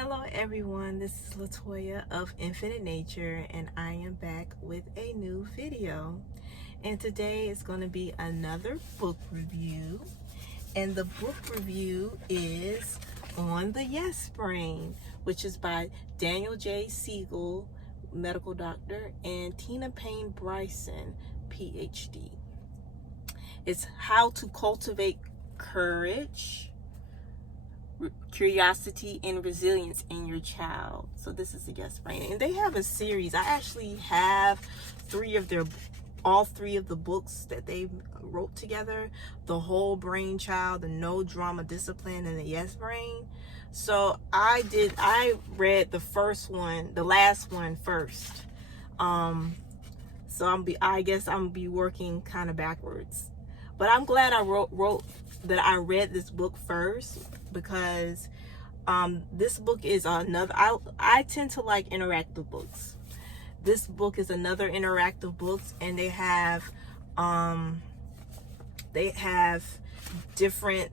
Hello everyone, this is Latoya of Infinite Nature and I am back with a new video. And today is going to be another book review. And the book review is on the Yes Brain, which is by Daniel J. Siegel, medical doctor, and Tina Payne Bryson, PhD. It's How to Cultivate Courage, Curiosity, and Resilience in your child. So this is the Yes Brain, and they have a series. I actually have all three of the books that they wrote together: The Whole Brain Child, The No Drama Discipline, and the Yes Brain. So I read the last one first. So I guess I'm be working kind of backwards. But I'm glad I read this book first, because this book is another. I tend to like interactive books. This book is another interactive book, and they have different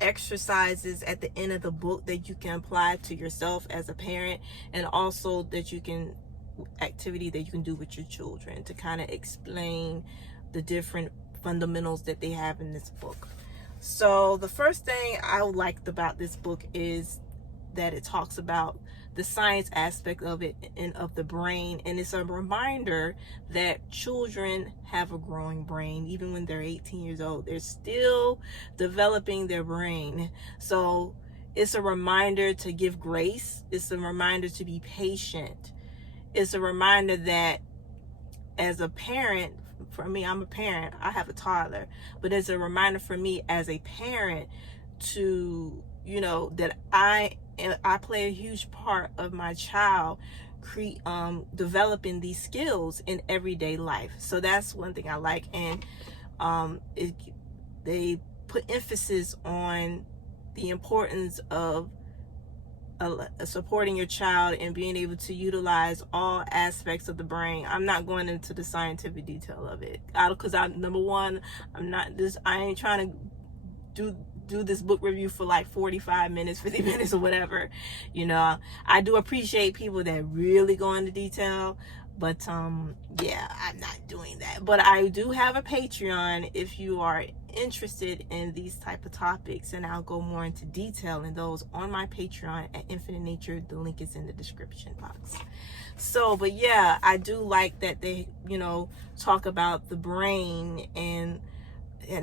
exercises at the end of the book that you can apply to yourself as a parent, and also that activity that you can do with your children to kind of explain the different fundamentals that they have in this book. So the first thing I liked about this book is that it talks about the science aspect of it and of the brain, and it's a reminder that children have a growing brain. Even when they're 18 years old, they're still developing their brain. So it's a reminder to give grace. It's a reminder to be patient. It's a reminder that as a parent, for me, I'm a parent, I have a toddler, but it's a reminder for me as a parent to, that I play a huge part of my child developing these skills in everyday life. So that's one thing I like. And they put emphasis on the importance of supporting your child and being able to utilize all aspects of the brain. I'm not going into the scientific detail of it, because number one, I ain't trying to do this book review for like 45 minutes, 50 minutes, or whatever. I do appreciate people that really go into detail, but yeah, I'm not doing that. But I do have a Patreon if you are interested in these type of topics, and I'll go more into detail in those on my Patreon at Infinite Nature. The link is in the description box. So, but yeah, I do like that they talk about the brain and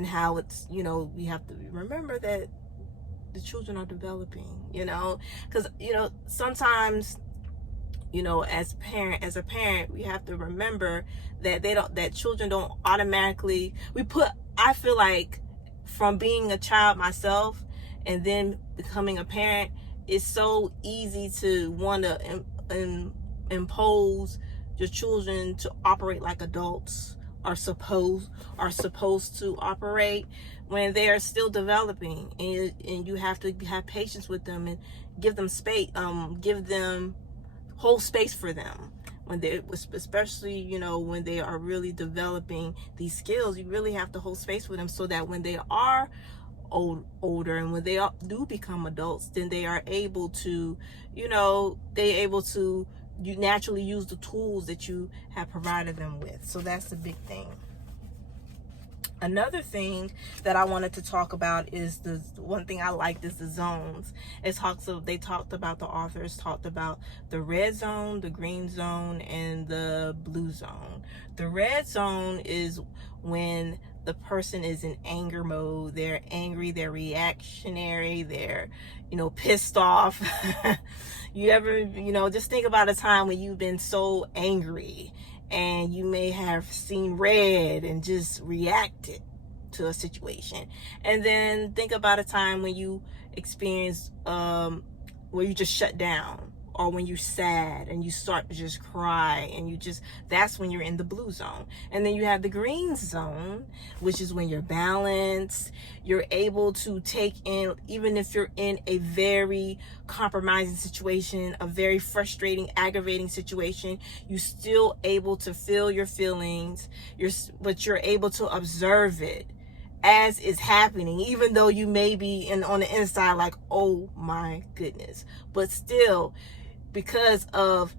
how it's, we have to remember that the children are developing, because sometimes, as a parent, we have to remember that children don't automatically, I feel like, from being a child myself and then becoming a parent, it's so easy to want to impose your children to operate like adults are supposed to operate when they are still developing, and you have to have patience with them and give them space, give them whole space for them especially when they are really developing these skills. You really have to hold space for them, so that when they are older and when they do become adults, then they are able to you naturally use the tools that you have provided them with. So that's the big thing. Another thing that I wanted to talk about is the one thing I liked is the zones. The authors talked about the red zone, the green zone, and the blue zone. The red zone is when the person is in anger mode. They're angry, they're reactionary, they're pissed off. You ever just think about a time when you've been so angry and you may have seen red and just reacted to a situation. And then think about a time when you experience where you just shut down, or when you're sad and you start to just cry, and that's when you're in the blue zone. And then you have the green zone, which is when you're balanced, you're able to take in, even if you're in a very compromising situation, a very frustrating, aggravating situation, you're still able to feel your feelings, but you're able to observe it as it's happening, even though you may be on the inside like, oh my goodness. But still, because of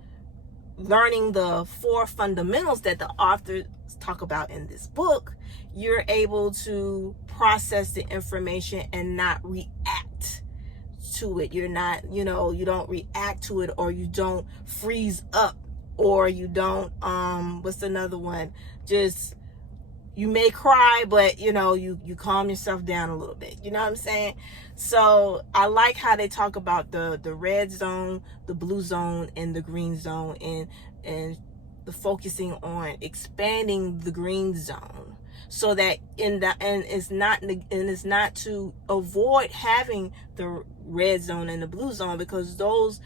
learning the 4 fundamentals that the authors talk about in this book, you're able to process the information and not react to it. You're not, you don't react to it, or you don't freeze up, or you don't, what's another one? Just, you may cry, but you calm yourself down a little bit. You know what I'm saying? So I like how they talk about the red zone, the blue zone, and the green zone, and the focusing on expanding the green zone, so that it's not to avoid having the red zone and the blue zone, because those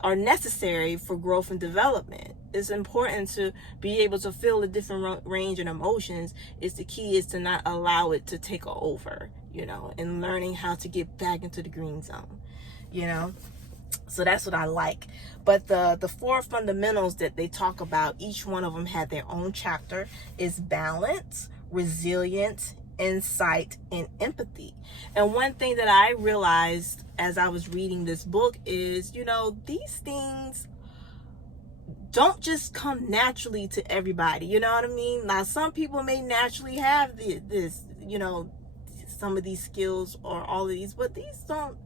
are necessary for growth and development. It's important to be able to feel a different range of emotions. The key is to not allow it to take over, and learning how to get back into the green zone, So that's what I like. But the 4 fundamentals that they talk about, each one of them had their own chapter, is balance, resilience, insight, and empathy. And one thing that I realized as I was reading this book is, these things don't just come naturally to everybody. You know what I mean? Now, some people may naturally have this, some of these skills or all of these, but these don't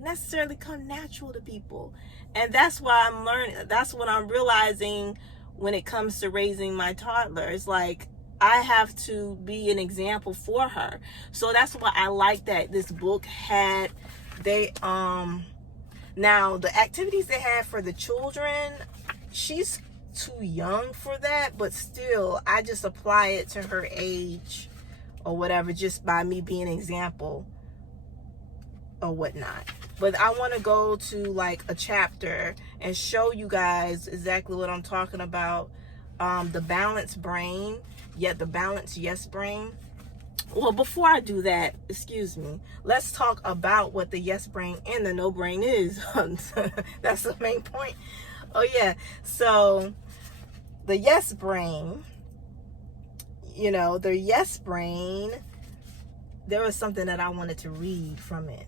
necessarily come natural to people. And that's why I'm learning. That's what I'm realizing when it comes to raising my toddler. It's like, I have to be an example for her. So that's why I like that this book had, now the activities they had for the children, she's too young for that, but still, I just apply it to her age or whatever, just by me being an example or whatnot. But I want to go to like a chapter and show you guys exactly what I'm talking about. The balanced brain, the balanced yes brain. Well, before I do that, excuse me, let's talk about what the yes brain and the no brain is. That's the main point. Oh yeah, so the yes brain, the yes brain, there was something that I wanted to read from it.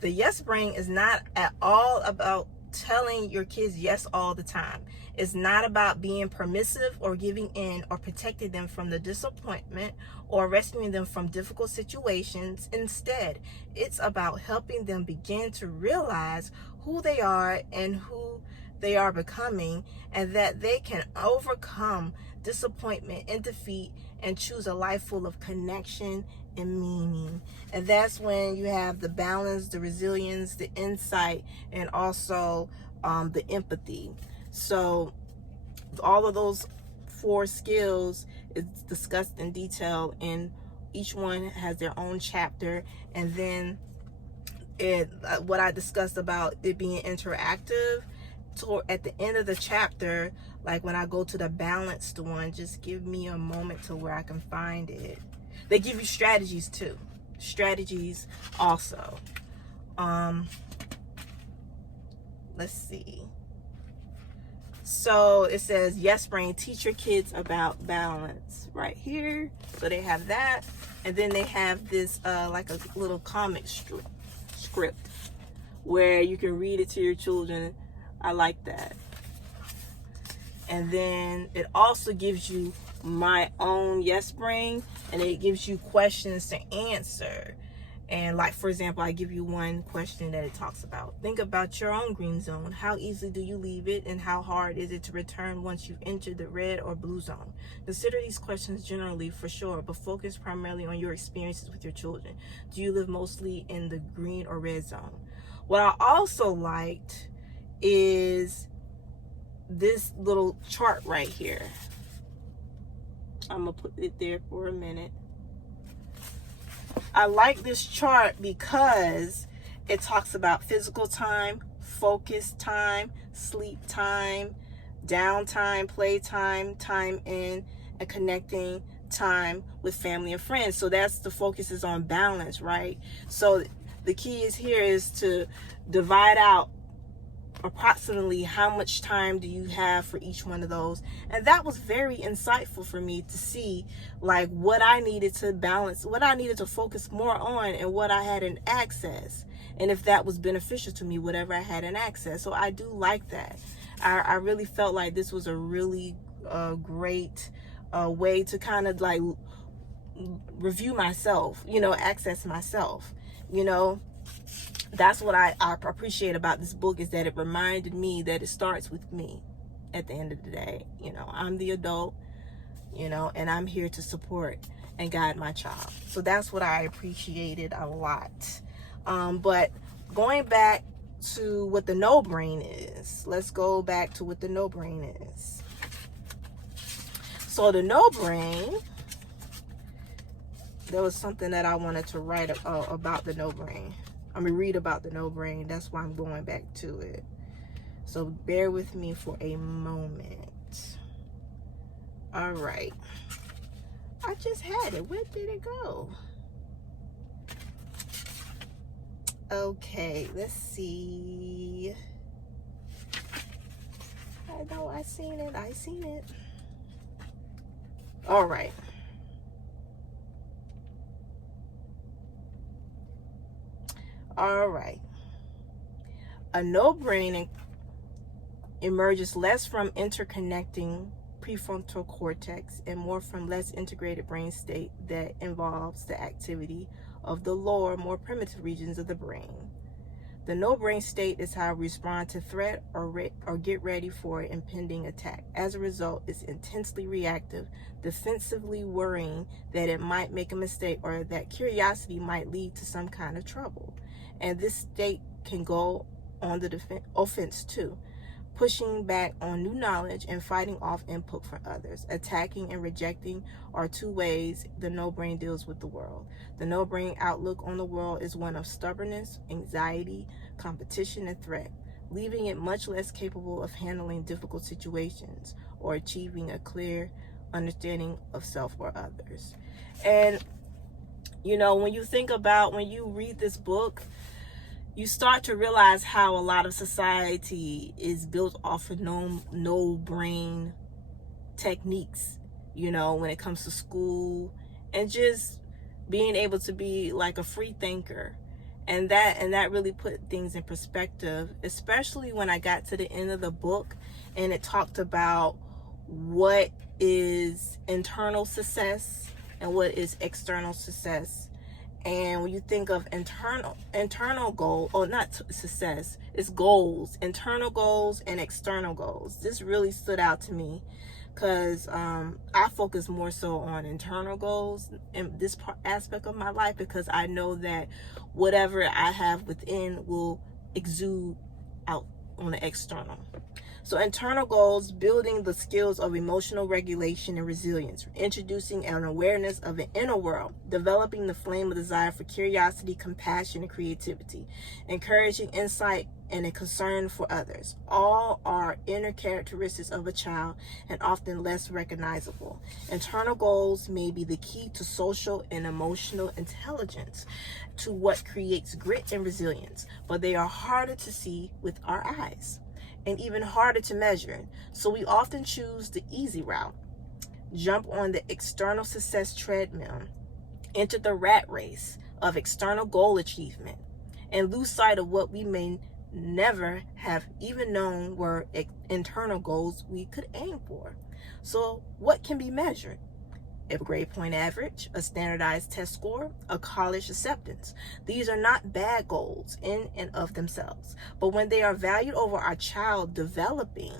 The yes brain is not at all about telling your kids yes all the time. It's not about being permissive or giving in or protecting them from the disappointment or rescuing them from difficult situations. Instead, it's about helping them begin to realize who they are and who they are becoming, and that they can overcome disappointment and defeat and choose a life full of connection and meaning. And that's when you have the balance, the resilience, the insight, and also the empathy. So all of those 4 skills is discussed in detail, and each one has their own chapter. And then what I discussed about it being interactive, at the end of the chapter, like when I go to the balanced one, just give me a moment to where I can find it. They give you strategies too. Strategies also. Let's see. So it says, yes brain, teach your kids about balance right here. So they have that. And then they have this like a little comic script where you can read it to your children. I like that. And then it also gives you my own yes brain, and it gives you questions to answer. And like, for example, I give you one question that it talks about. Think about your own green zone. How easily do you leave it, and how hard is it to return once you've entered the red or blue zone? Consider these questions generally for sure, but focus primarily on your experiences with your children. Do you live mostly in the green or red zone? What I also liked is this little chart right here. I'm gonna put it there for a minute. I like this chart because it talks about physical time, focus time, sleep time, downtime, playtime, time in, and connecting time with family and friends. So that's the focus is on balance, right? So the key is here is to divide out approximately how much time do you have for each one of those. And that was very insightful for me to see, like, what I needed to balance, what I needed to focus more on, and what I had in access, and if that was beneficial to me, whatever I had in access. So I do like that. I really felt like this was a really great way to kind of like review myself, access myself. That's what I appreciate about this book, is that it reminded me that it starts with me at the end of the day. I'm the adult, and I'm here to support and guide my child. So that's what I appreciated a lot. But going back to what the no brain is, let's go back to what the no brain is. So the no brain, there was something that I wanted to write about the no brain. Read about the no brain. That's why I'm going back to it. So bear with me for a moment. All right. I just had it. Where did it go? Okay, let's see. I know I seen it. All right. All right. A no brain emerges less from interconnecting prefrontal cortex and more from less integrated brain state that involves the activity of the lower, more primitive regions of the brain. The no brain state is how we respond to threat or get ready for an impending attack. As a result, it's intensely reactive, defensively worrying that it might make a mistake or that curiosity might lead to some kind of trouble. And this state can go on the offense too, pushing back on new knowledge and fighting off input from others. Attacking and rejecting are two ways the no brain deals with the world. The no brain outlook on the world is one of stubbornness, anxiety, competition, and threat, leaving it much less capable of handling difficult situations or achieving a clear understanding of self or others. And when you read this book, you start to realize how a lot of society is built off of no brain techniques, when it comes to school and just being able to be like a free thinker. And that really put things in perspective, especially when I got to the end of the book and it talked about what is internal success and what is external success. And when you think of internal goal, or not success, it's goals, internal goals and external goals. This really stood out to me because I focus more so on internal goals in this aspect of my life, because I know that whatever I have within will exude out on the external. So internal goals: building the skills of emotional regulation and resilience, introducing an awareness of an inner world, developing the flame of desire for curiosity, compassion, and creativity, encouraging insight and a concern for others. All are inner characteristics of a child and often less recognizable. Internal goals may be the key to social and emotional intelligence, to what creates grit and resilience, but they are harder to see with our eyes and even harder to measure. So we often choose the easy route, jump on the external success treadmill, enter the rat race of external goal achievement, and lose sight of what we may never have even known were internal goals we could aim for. So what can be measured? A grade point average, a standardized test score, a college acceptance. These are not bad goals in and of themselves, but when they are valued over our child developing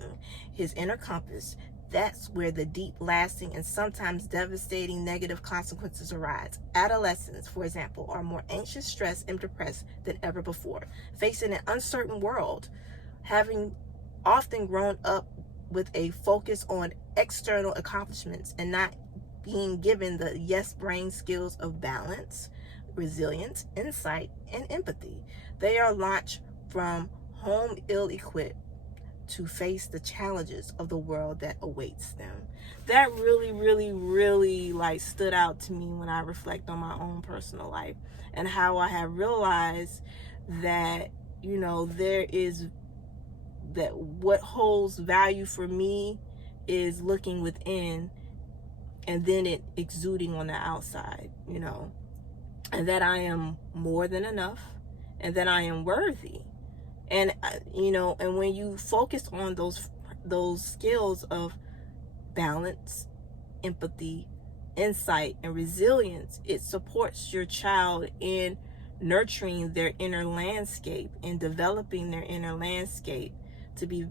his inner compass, that's where the deep, lasting, and sometimes devastating negative consequences arise. Adolescents, for example, are more anxious, stressed, and depressed than ever before, facing an uncertain world, having often grown up with a focus on external accomplishments and not being given the yes brain skills of balance, resilience, insight, and empathy. They are launched from home ill-equipped to face the challenges of the world that awaits them. That really, really, really stood out to me when I reflect on my own personal life and how I have realized that, there is that what holds value for me is looking within and then it exuding on the outside, and that I am more than enough and that I am worthy. And and when you focus on those skills of balance, empathy, insight, and resilience, it supports your child in nurturing their inner landscape and developing their inner landscape to be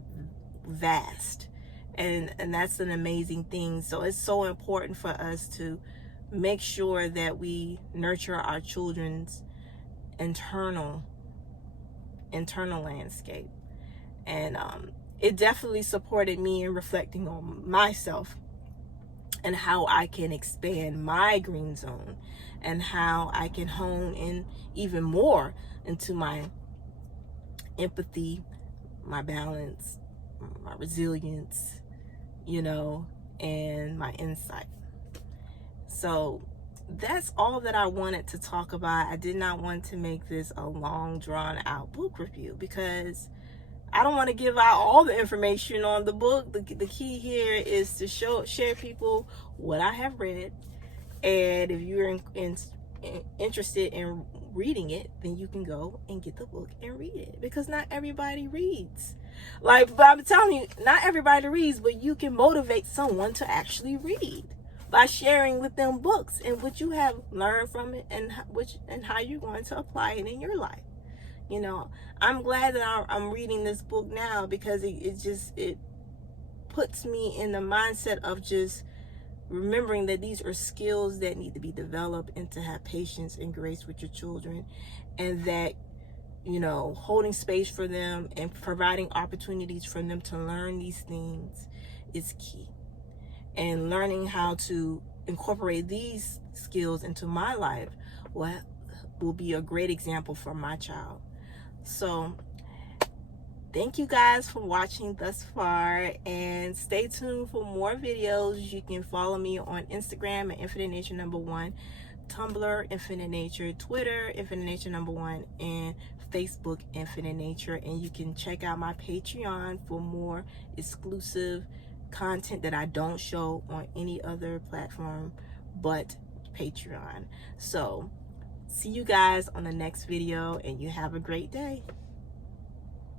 vast. And that's an amazing thing. So it's so important for us to make sure that we nurture our children's internal landscape. And it definitely supported me in reflecting on myself and how I can expand my green zone and how I can hone in even more into my empathy, my balance, my resilience, and my insight. So that's all that I wanted to talk about. I did not want to make this a long, drawn out book review because I don't want to give out all the information on the book. The key here is to share people what I have read. And if you're interested in reading it, then you can go and get the book and read it, because not everybody reads. But I'm telling you, not everybody reads, but you can motivate someone to actually read by sharing with them books and what you have learned from it and how you're going to apply it in your life. I'm glad that I'm reading this book now, because it puts me in the mindset of just remembering that these are skills that need to be developed, and to have patience and grace with your children, and that holding space for them and providing opportunities for them to learn these things is key. And learning how to incorporate these skills into my life will be a great example for my child. So thank you guys for watching thus far, and stay tuned for more videos. You can follow me on Instagram at infinitenature1, Tumblr Infinite Nature, Twitter Infinite Nature 1, and Facebook Infinite Nature. And you can check out my Patreon for more exclusive content that I don't show on any other platform but Patreon. So see you guys on the next video, and you have a great day.